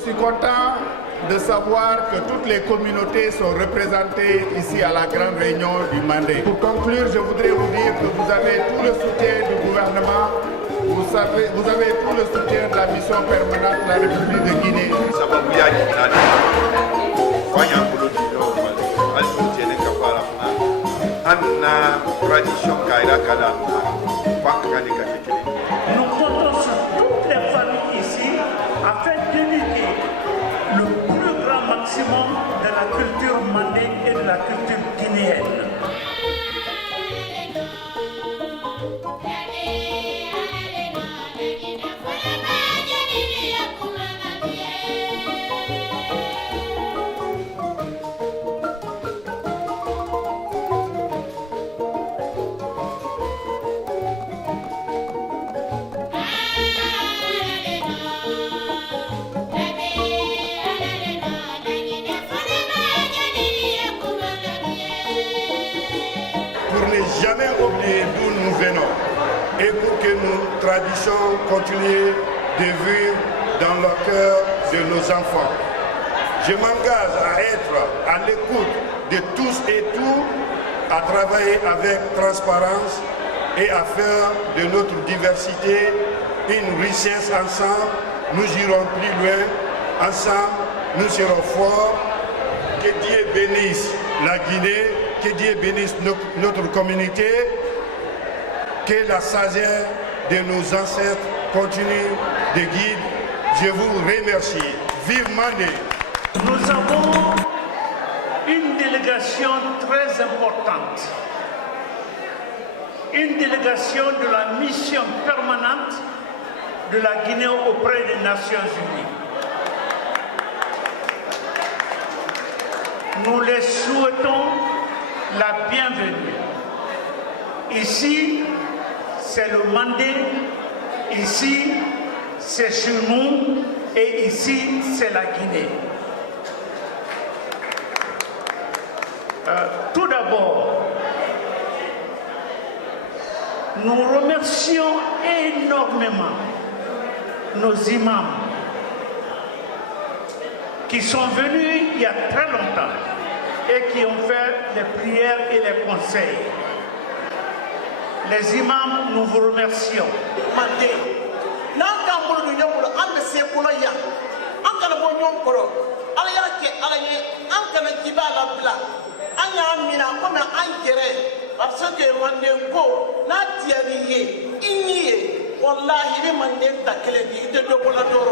Je suis content de savoir que toutes les communautés sont représentées ici à la grande réunion du Mandé. Pour conclure, je voudrais vous dire que vous avez tout le soutien du gouvernement, vous avez tout le soutien de la mission permanente de la République de Guinée. Nous comptons sur toutes les familles ici afin d'éviter le plus grand maximum de la culture mandingue et de la culture guinéenne. Jamais oublier d'où nous venons et pour que nos traditions continuent de vivre dans le cœur de nos enfants. Je m'engage à être à l'écoute de tous et tout, à travailler avec transparence et à faire de notre diversité une richesse ensemble. Nous irons plus loin, ensemble nous serons forts. Que Dieu bénisse la Guinée. Que Dieu bénisse notre communauté, que la sagesse de nos ancêtres continue de guider. Je vous remercie. Vive Mandé. Nous avons une délégation très importante, une délégation de la mission permanente de la Guinée auprès des Nations Unies. Nous les souhaitons la bienvenue. Ici, c'est le Mandé, ici, c'est chez nous, et ici, c'est la Guinée. Tout d'abord, nous remercions énormément nos imams qui sont venus il y a très longtemps et qui ont fait les prières et les conseils. Les imams, nous vous remercions.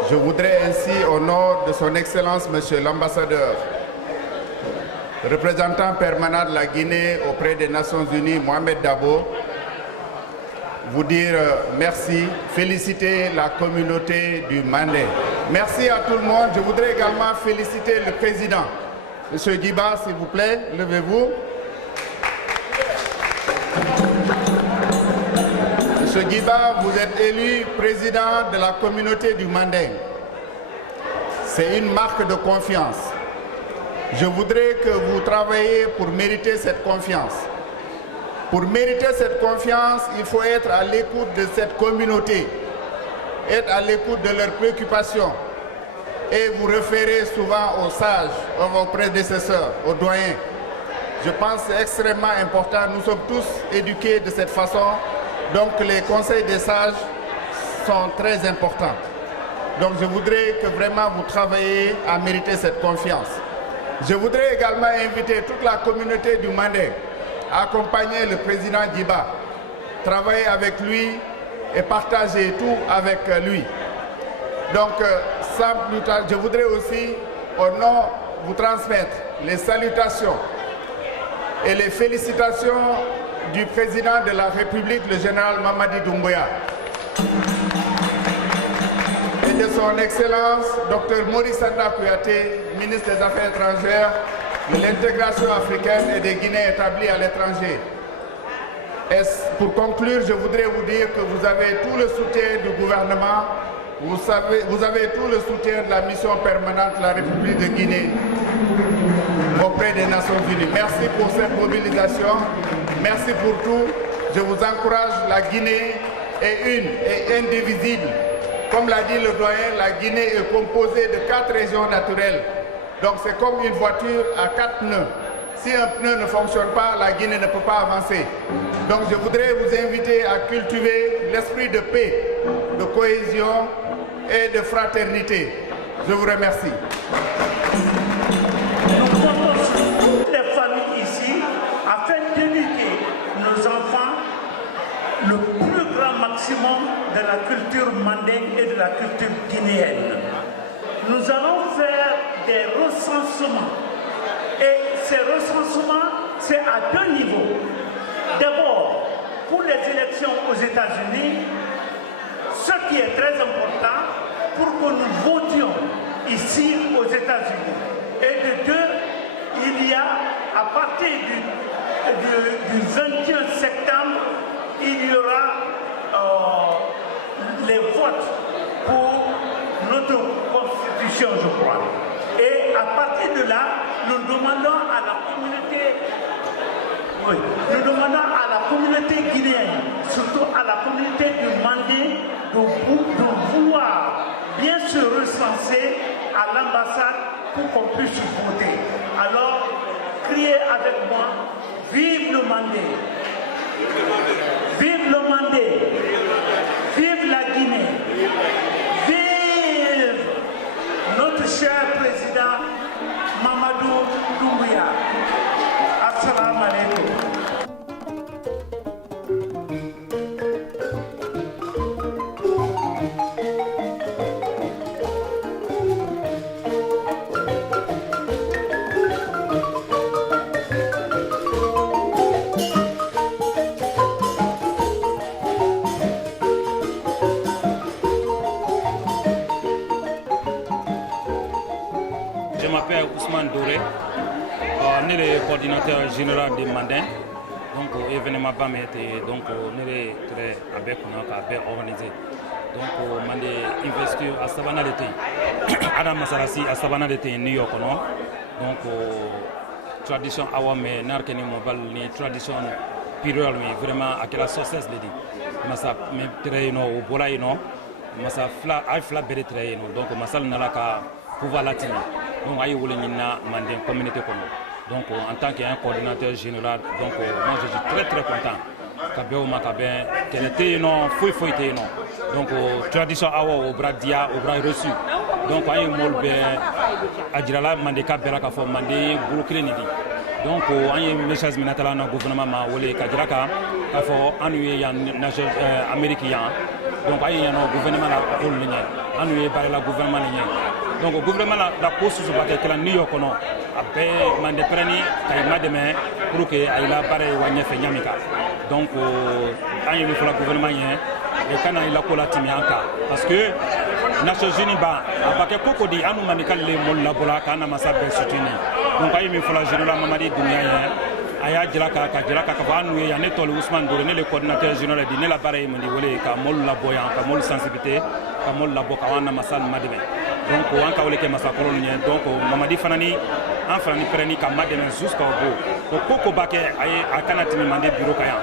Je voudrais ainsi, au nom de son Excellence, Monsieur l'ambassadeur, représentant permanent de la Guinée auprès des Nations Unies, Mohamed Dabo, vous dire merci, féliciter la communauté du Mandé. Merci à tout le monde. Je voudrais également féliciter le président. Monsieur Guiba, s'il vous plaît, levez-vous. Monsieur Guiba, vous êtes élu président de la communauté du Mandé. C'est une marque de confiance. Je voudrais que vous travailliez pour mériter cette confiance. Pour mériter cette confiance, il faut être à l'écoute de cette communauté, être à l'écoute de leurs préoccupations et vous référer souvent aux sages, à vos prédécesseurs, aux doyens. Je pense que c'est extrêmement important. Nous sommes tous éduqués de cette façon, donc les conseils des sages sont très importants. Donc je voudrais que vraiment vous travailliez à mériter cette confiance. Je voudrais également inviter toute la communauté du Mandé à accompagner le président Djiba, travailler avec lui et partager tout avec lui. Donc, sans plus tard, je voudrais aussi, au nom, vous transmettre les salutations et les félicitations du président de la République, le général Mamadi Doumbouya, et de son Excellence, Dr Maurice Sanda Kouyaté, ministre des Affaires étrangères, de l'intégration africaine et des Guinéens établis à l'étranger. Pour conclure, je voudrais vous dire que vous avez tout le soutien du gouvernement, vous avez tout le soutien de la mission permanente de la République de Guinée auprès des Nations Unies. Merci pour cette mobilisation, merci pour tout. Je vous encourage, la Guinée est une et indivisible. Comme l'a dit le doyen, la Guinée est composée de 4 régions naturelles. Donc c'est comme une voiture à 4 pneus. Si un pneu ne fonctionne pas, la Guinée ne peut pas avancer. Donc je voudrais vous inviter à cultiver l'esprit de paix, de cohésion et de fraternité. Je vous remercie. Nous comptons sur toutes les familles ici afin d'éduquer nos enfants le plus grand maximum de la culture mandingue et de la culture guinéenne. Nous allons faire des recensements. Et ces recensements, c'est à 2 niveaux. D'abord, pour les élections aux États-Unis, ce qui est très important pour que nous votions ici aux États-Unis. Et de 2, il y a, à partir du 21 septembre, il y aura les votes pour notre constitution, je crois. Et à partir de là, nous demandons à la communauté guinéenne, surtout à la communauté du Mandé, de vouloir bien se recenser à l'ambassade pour qu'on puisse voter. Alors, criez avec moi, vive le Mandé, vive le Mandé, vive la Guinée, vive notre cher président Mamadou Doumbouya. Assalamu alaikum. Je m'appelle Ousmane Doré, je suis le coordinateur général de Mandin. Donc l'événement va m'être donc très avec organisé. Donc Mandé investi à Savannah d'été. Adam Masarasi à Savannah d'été New York donc tradition awame narkeni mobile ni tradition période vraiment à quelle succès le dit. Masa me très no bola no masa fla ay fla bere très no donc masal nalaka pouvoir latino. Donc ayi wole nyina Mandé communauté comme. Donc en tant qu'un coordinateur général, donc moi je suis très content. Kabeo Makaben, qu'elle était non, fouille non. Donc tradition awa au bras dia, au bras reçu. Donc ayi molbe adjirala Mandé kabela ka fo Mandé bloquer nidi. Donc ayi message minatala na gouvernement ma wole kadjiraka ka fo anuye ya nation américain. Donc ayi no gouvernement la rôle ni anuye bare la gouvernement ni. Donc le gouvernement la poste sur la New York non après Mandé preni kay mademe pour que ayla bare wanye fe nyamika. Donc ayi mi la gouvernement yen et kana ila ko la timianka parce que Nations Unies ba abake koko di anu manikal le mol la bola kana masabe soutenu. Donc ayi mi la général Mamadi Doumbouya yen aya jiraka ka anu ya ne tole Ousmane Doré ne le coordinateur général di ne la bare mandi wole ka mol la boyan ka mol sensibilité ka mol la boka wana masal madime. Donc on ka wole ke masakolo ni donc Mamadi fanani en fanani preni ka madime jusqu'au bout. Donc koko bake ay akana timi mandé bureau kaya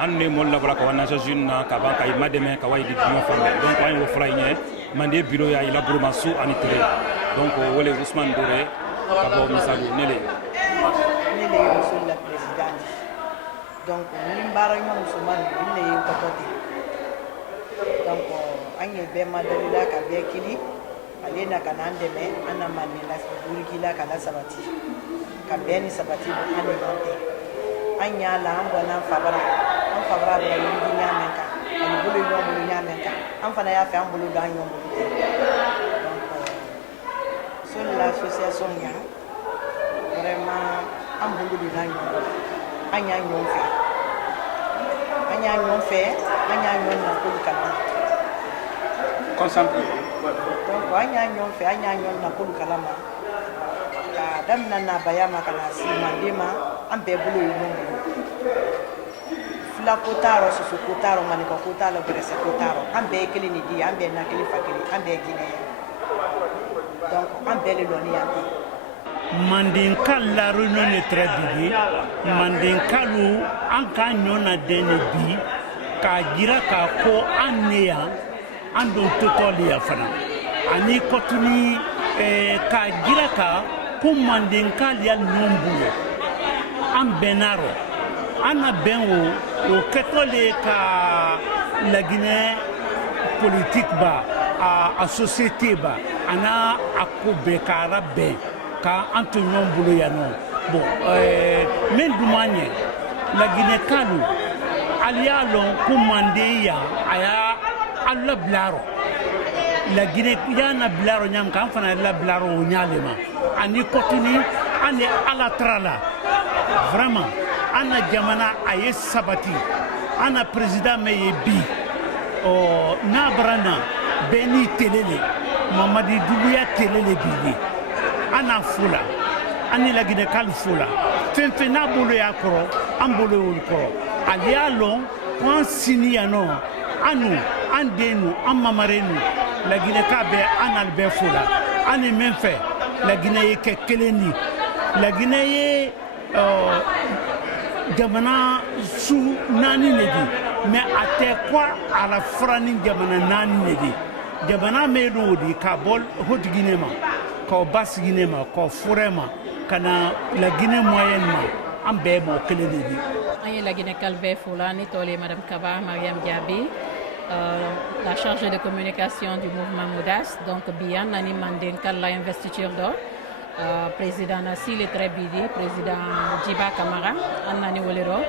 anne mol la bola ka wana Unies na ka banka ay madime ka way di bion fambe. Donc ay wo fray ni mandé bureau ya ila bureau masu anitre. Donc wole Ousmane Doré ka bo misalu nele monsieur le président. Donc nimbara yo musulman ne yo kapoti. Donc anye be madalila ka be kili alena kanande me ana manila burkila kana sabati ka be ni sabati ane monte anya la ambo na fabara an fabara be yi nyamenka an bulu yo bulu nyamenka an fana ya fe an bulu ga yo bulu. Donc sur l'association ya vraiment an bulu di na yo anya nyonfe anya nyonna ko kana concentré. Donc anya nyonna ko kalama ka damna na bayama kana si mandima an be bulu yo fla kotaro so kotaro mani ko kotalo grese kotaro an be kelini di an be na keli fakeli an be Guinée. Donc an be le doni yanti Mandinka la réunion est très big. Mandinka lu anka nyona dene bi ka gira ka ko aneya an don totɔli ya fana ani kɔtuni k'a jira ka ko mandenka ya ɲɔgɔn bolo an bɛnnarɔ an na bɛn o kɛtɔle ka laginɛ politique ba a société ba ana a ko bɛɛ k'ara bɛn ka an to ɲɔgɔn bolo yan nɔ bon min duma ɲɛ laginɛkalu ali y'a lɔn ko manden yan a y'a labilarɔ laginɛ y'a labilarɔ ɲami kan fana labilarɔ o ɲale ma ani kɔtuni an ni ala tara la vraiment an na jamana a ye sabati an na président mɛ ye bi n'a bara na bɛɛ n'i tele le mamadi duguya tele le bi an n'a fo la an ni laginɛkalu fo la fɛn fɛn n'a bolo y'a kɔrɔ an bolo y'olu kɔrɔ ale y'a lɔn ko an sini yan nɔ an nu an den nu an mamare nu laginɛka bɛɛ an n'ale bɛɛ fo la an ni min fɛ laginɛ ye kɛ kelen ni laginɛ ye jamana su naani de di mais a tɛ kɔ a la fara ni jamana naani de di jamana mɛ o di k'a bɔ hotigine ma k'aw ba sigine ma k'aw furɛ ma ka na laginɛ moyenne ma an bɛɛ m'o kelen de di. An ye laginɛkal bɛɛ fo la ne tɔgɔ ye madame Kaba Mariam Diaby la chargée de communication du mouvement MODAS donc bi an nani mandenkal la investiture dɔ président Nassile Trebidi, président Djiba Kamara, Annani Wolero.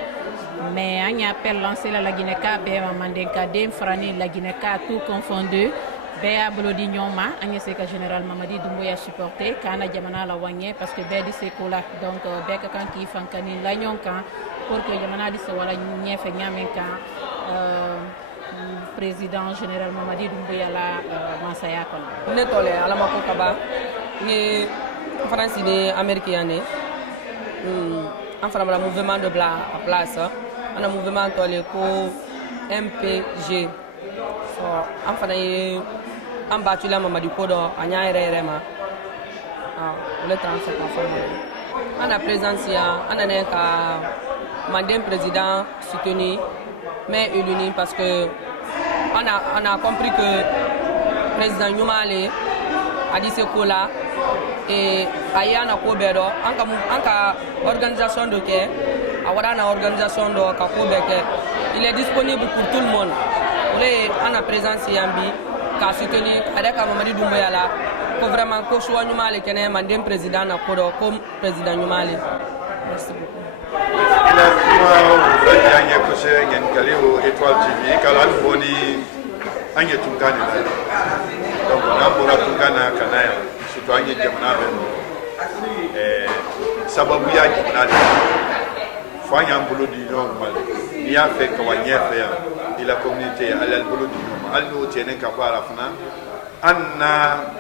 Mais il y a appel lancé la Guinée-Ka, Mandenka, Dem, Frani, la Guinée-Ka, tout confondu. Béa Bolodi Nyoma, Agnès Général Mamadi Doumbouya supporté, Kana Diamana la Wagné, parce que Béa dit c'est là. Donc, Béa Kakan qui Fankani, la Nyonka, pour que Diamana dit c'est voilà, Nyef et Nyamenka, président général Mamadi Doumbouya la Masaya. Netole, Alamako Kaba, France est américaine. Enfin, le mouvement de la place, on a un mouvement pour MPG. Enfin, on a battu la maman du code à Nyarema. Le transfert on a présence, on a un président soutenu, mais uni parce que on a compris que le président Youmale a dit ce coup là. Et ayana ko bedo anka organisation de ke awara organisation de ka ko beke il est disponible pour tout le monde on a présence yambi ka soutenir avec Mamadi Doumbouya là ko vraiment ko choix Youmale kene mandem président na ko comme président Youmale. Merci beaucoup. Il a moi gagné ko c'est ngeen kali au étoile TV kala boni anye tunkani donc on a pour tunkana kanaya surtout anye jamana ben sababu ya jamana fanya mbolo di normal ni a fait ko wanye fait et la communauté alal bolo di normal al no tienen ka fara fana anna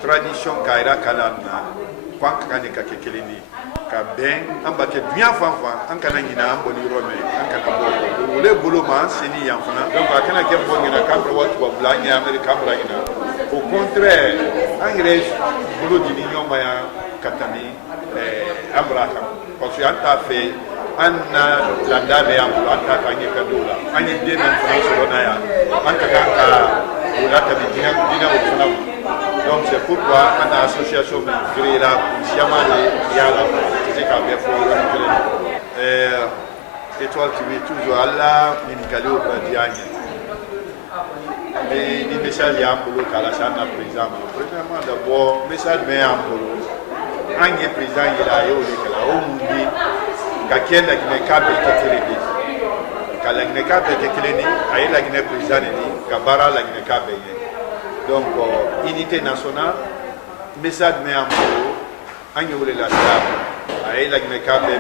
tradition kaira kalana kwanka kane ka kekelini ka ben ambake duya fanfa an kana ngina amboni rome an kana bo le bolo ma seni yan fana donc akana ke bo ngina kamra watu wa blanya amerika kamra ngina au contraire engrais bolo di nyoma ya katani abraham parce que anta fait anna landa be am anta kanye kadola anye dena france rona ya anta ka la tabitina dina au fana. Donc c'est pourquoi on a association créée là pour Siamane Yala, c'est qu'à bien faire étoile TV toujours à la Minicalo Badiane. Mais les messages y a un boulot qu'à la salle président. Premièrement d'abord message mais un boulot. Un président il a eu le Mundi, qu'à la Guinée-Cap est créé. Qu'à la Guinée-Cap est créé, à la Guinée président et qu'à la Guinée-Cap est. Donc, unité nationale, message mais en gros, on y a la table, à la Guinée-Cap et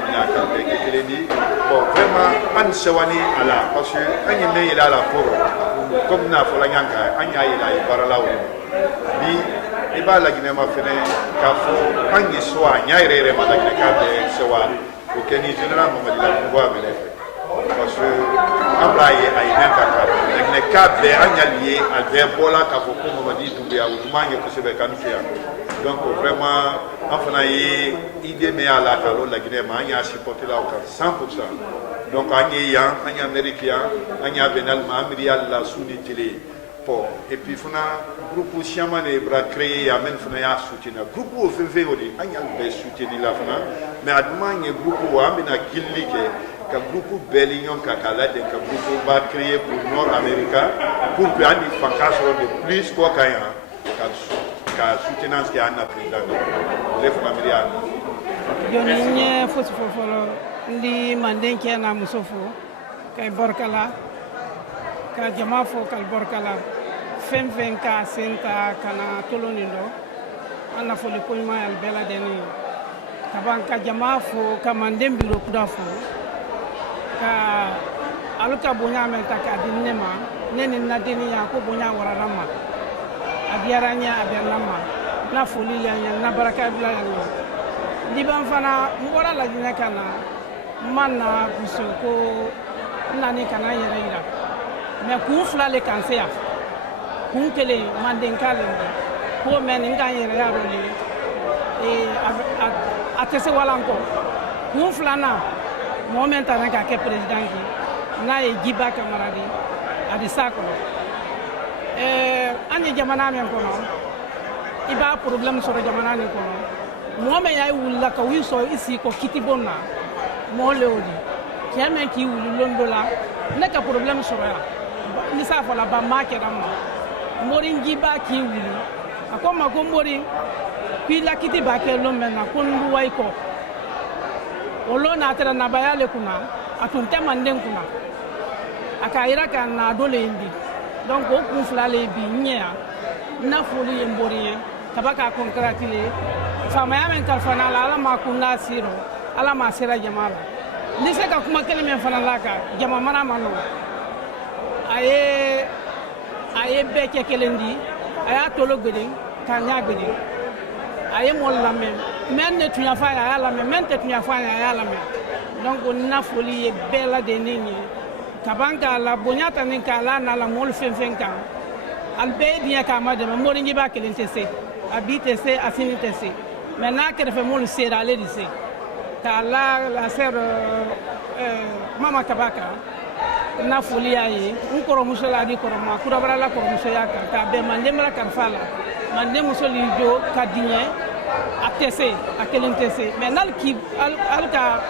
bon, vraiment, on se voit à la, parce que on y a là la pour, comme on a fait la Yanka, on y a là, il parle là où il va la Guinée m'a fait un on y soit, on y a la Guinée-Cap et soit, au Kenya général, on m'a dit la pouvoir venir. Parce que Ambraye a une carte, les cadres liés à des bolas qui ont fait comme dit à Ousmane que c'est le donc vraiment, enfin, idée mais à la calo la Guinée, il y a supporté là 100%. Donc, il y a un Américain, il y a Benal Mamrial la Soudi Télé, Bon, et puis le groupe Chiaman et Bra créé, amène Fana soutenir. Le groupe au fait, on dit, il y a soutenir la Fana, mais à demain, le groupe où amène à Gilli, que le groupe Bellignon, Kakala, que le groupe va créer pour Nord-Amérique, pour que l'année soit de plus quoi qu'il y a, soutenance qui a un président de l'EF familial. Yoni fosfofolo ndi manden kena musofo kay borkala ka jama fo kal borkala fen ka senta kana tolonindo ana fo le koyma al bela deni kaban ka jama fo ka manden biro kuda fo ka aluka bonya men ta ka dinema neni na deni ya ko bonya wararama abiaranya abiarama na foli ya na baraka bila ya liban fana mugora la dina kana manna biso ko nani kana yere ira me ku fla le kanseya kun kele manden kale ko men nga yere ya role e atese wala ko kun fla na moment ana ka ke president ki na e giba kamaradi adi sako ani jamana men kono iba problem so jamana ni kono Moi, ya wula ka wiso isi ko kitibona mo leodi keme ki wulu londola ne ka problem soro ya ni sa fola ba make ramma mori ngiba ki wulu akoma ko mori pila kitiba ke lo mena ko ndu wai ko olo na tera na bayale kuna atunte manden kuna aka ira kan na dole indi donc o kun flale bi nya na foli yembori tabaka konkratile fama ya men kalfana ala ma kunna siro ala ma sira jamala ni se ka kuma kele men fana laka jama mana mano aye beke kelendi aya tolo gede kanya gede aye mo la men ne tunya fa ya la men te tunya fa ya la men donc on na foli e bela de nini kabanga la bonyata ni kala na la mol fen kan albe dia kama de mo ringi ba kelente se habite se affinité se maintenant que fait mon sera aller lycée car la sœur mama kabaka na folia yi ukoro musala di koro ma kura bara la koro musaya ka be mande mala karfala mande musoli jo kadinye atese akelentese maintenant qui alka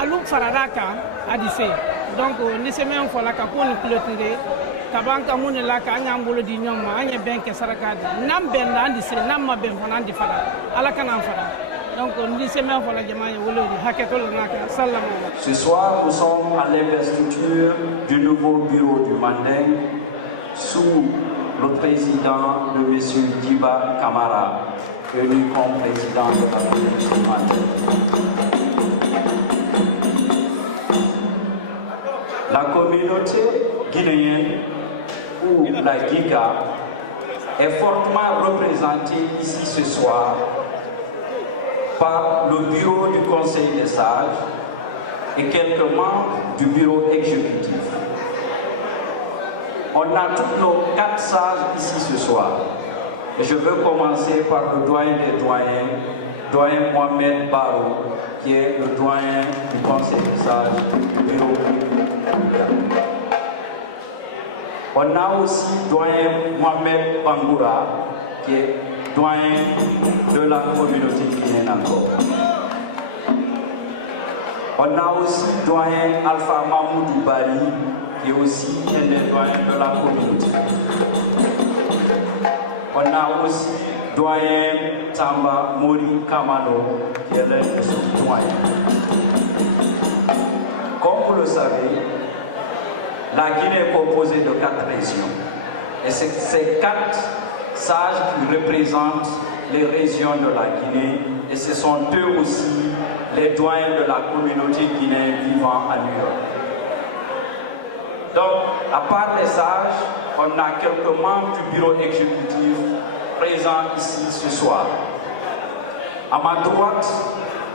alu fararaka adise donc ni semaine fois la ka ko ni clôturer kabanka mun la ka nyambolo di nyoma anya benke sarakadi nam ben andi se nam ma ben fona andi fara ala kana fara donc ndi semaine pour la jamaïa wolodi haketol naka sallama. Ce soir nous sommes à l'investiture du nouveau bureau du Mandeng sous le président de M. Diba Camara, élu comme président de la République du Mandeng. La communauté guinéenne ou la Giga est fortement représentée ici ce soir par le bureau du Conseil des sages et quelques membres du bureau exécutif. On a tous nos 4 sages ici ce soir. Et je veux commencer par le doyen des doyens, doyen Mohamed Barou, qui est le doyen du Conseil des sages du bureau. On a aussi doyen Mohamed Bangoura, qui est doyen de la communauté guinéenne encore. On a aussi doyen Alpha Mahmoudou Bari, qui est aussi un des doyens de la communauté. On a aussi doyen Tamba Mori Kamano, qui est l'un de ses doyens. Comme vous le savez, la Guinée est composée de 4 régions. Et c'est ces 4 sages qui représentent les régions de la Guinée, et ce sont eux aussi les doyens de la communauté guinéenne vivant à New York. Donc, à part les sages, on a quelques membres du bureau exécutif présents ici ce soir. À ma droite,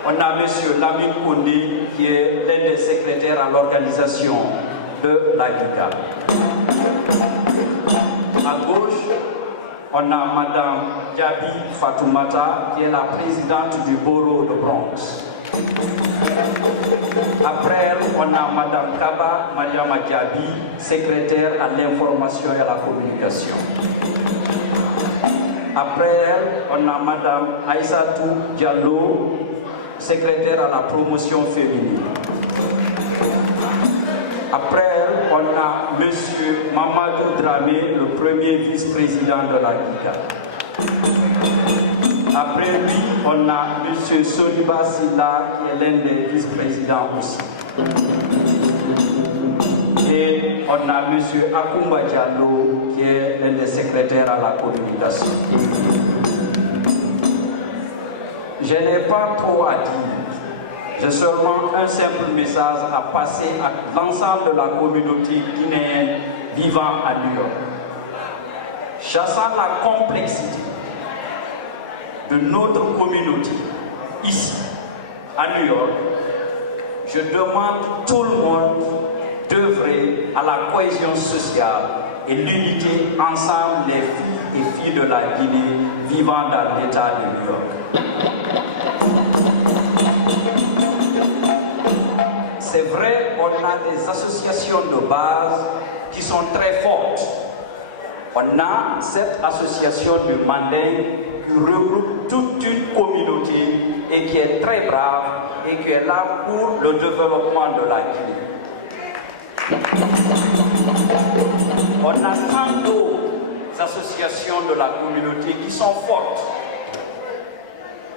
on a M. Lamine Kondé, qui est l'un des secrétaires à l'organisation de la GIGA. À gauche, on a Mme Diaby Fatoumata, qui est la présidente du Borough de Bronx. Après elle, on a Madame Kaba Mariama Diaby, secrétaire à l'information et à la communication. Après elle, on a Madame Aïssatou Diallo, secrétaire à la promotion féminine. Après elle, on a Monsieur Mamadou Dramé, le premier vice-président de la GIGA. Après lui, on a Monsieur Soliba Silla, qui est l'un des vice-présidents aussi. Et on a Monsieur Akumba Diallo, qui est l'un des secrétaires à la communication. Je n'ai pas trop à dire. J'ai seulement un simple message à passer à l'ensemble de la communauté guinéenne vivant à New York. Chassant la complexité de notre communauté ici, à New York, je demande tout le monde d'œuvrer à la cohésion sociale et l'unité ensemble les filles et filles de la Guinée vivant dans l'État de New York. C'est vrai, on a des associations de base qui sont très fortes. On a cette association de Mandeng qui regroupe toute une communauté et qui est très brave et qui est là pour le développement de la Guinée. On a tant d'autres associations de la communauté qui sont fortes.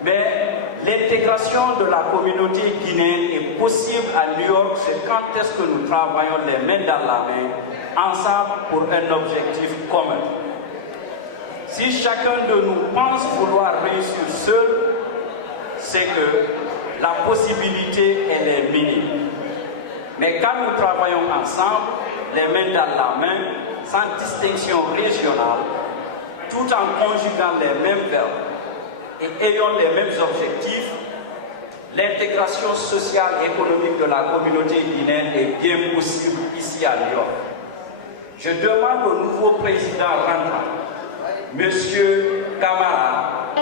Mais l'intégration de la communauté guinéenne est possible à New York, c'est quand est-ce que nous travaillons les mains dans la main, ensemble pour un objectif commun. Si chacun de nous pense vouloir réussir seul, c'est que la possibilité, elle est minime. Mais quand nous travaillons ensemble, les mains dans la main, sans distinction régionale, tout en conjuguant les mêmes verbes, et ayant les mêmes objectifs, l'intégration sociale et économique de la communauté guinéenne est bien possible ici à New York. Je demande au nouveau président rentrant, M. Camara,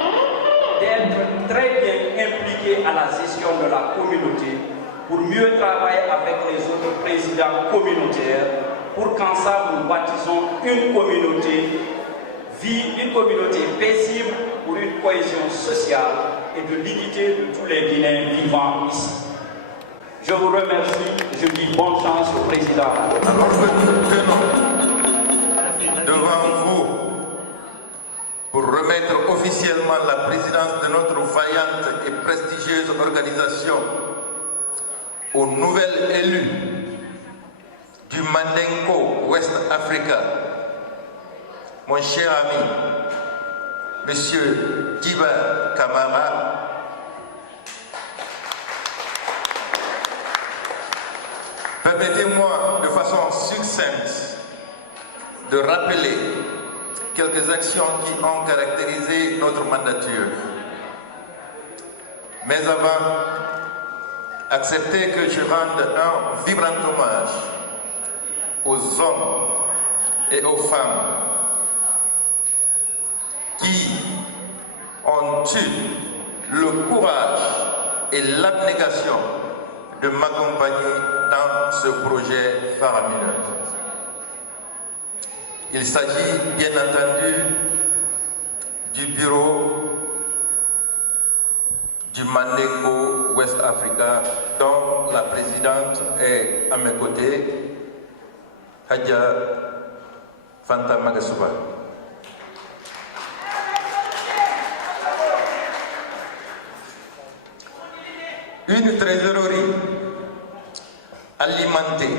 d'être très bien impliqué à la gestion de la communauté pour mieux travailler avec les autres présidents communautaires pour qu'ensemble nous bâtissons une communauté paisible pour une cohésion sociale et de l'unité de tous les Guinéens vivant ici. Je vous remercie, je dis bonne chance au président. Alors que nous tenons devant vous pour remettre officiellement la présidence de notre vaillante et prestigieuse organisation aux nouvelles élus du Mandenko West Africa, mon cher ami, Monsieur Djiba Camara, permettez-moi de façon succincte de rappeler quelques actions qui ont caractérisé notre mandature. Mais avant, acceptez que je rende un vibrant hommage aux hommes et aux femmes qui ont eu le courage et l'abnégation de m'accompagner dans ce projet faramineux. Il s'agit bien entendu du bureau du Mandenko West Africa, dont la présidente est à mes côtés, Hadja Fanta Magasuba. Une trésorerie alimentée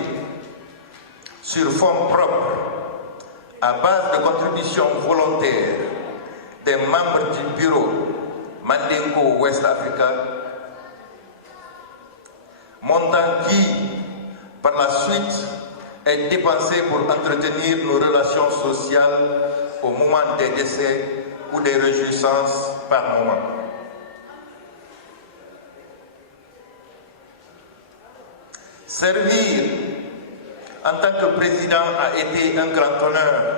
sur fonds propres à base de contributions volontaires des membres du bureau Mandenko West Africa, montant qui, par la suite, est dépensé pour entretenir nos relations sociales au moment des décès ou des réjouissances par moment. Servir en tant que président a été un grand honneur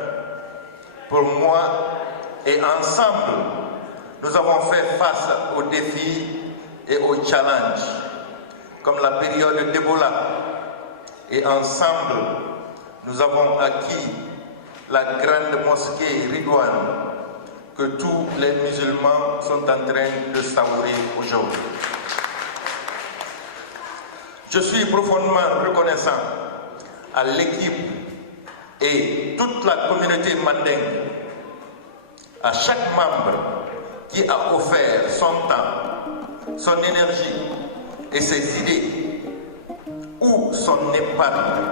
pour moi et ensemble, nous avons fait face aux défis et aux challenges comme la période d'Ebola. Et ensemble, nous avons acquis la grande mosquée Ridouane que tous les musulmans sont en train de savourer aujourd'hui. Je suis profondément reconnaissant à l'équipe et toute la communauté mandingue, à chaque membre qui a offert son temps, son énergie et ses idées ou son épargne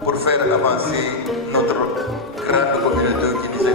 pour faire avancer notre grande communauté qui nous est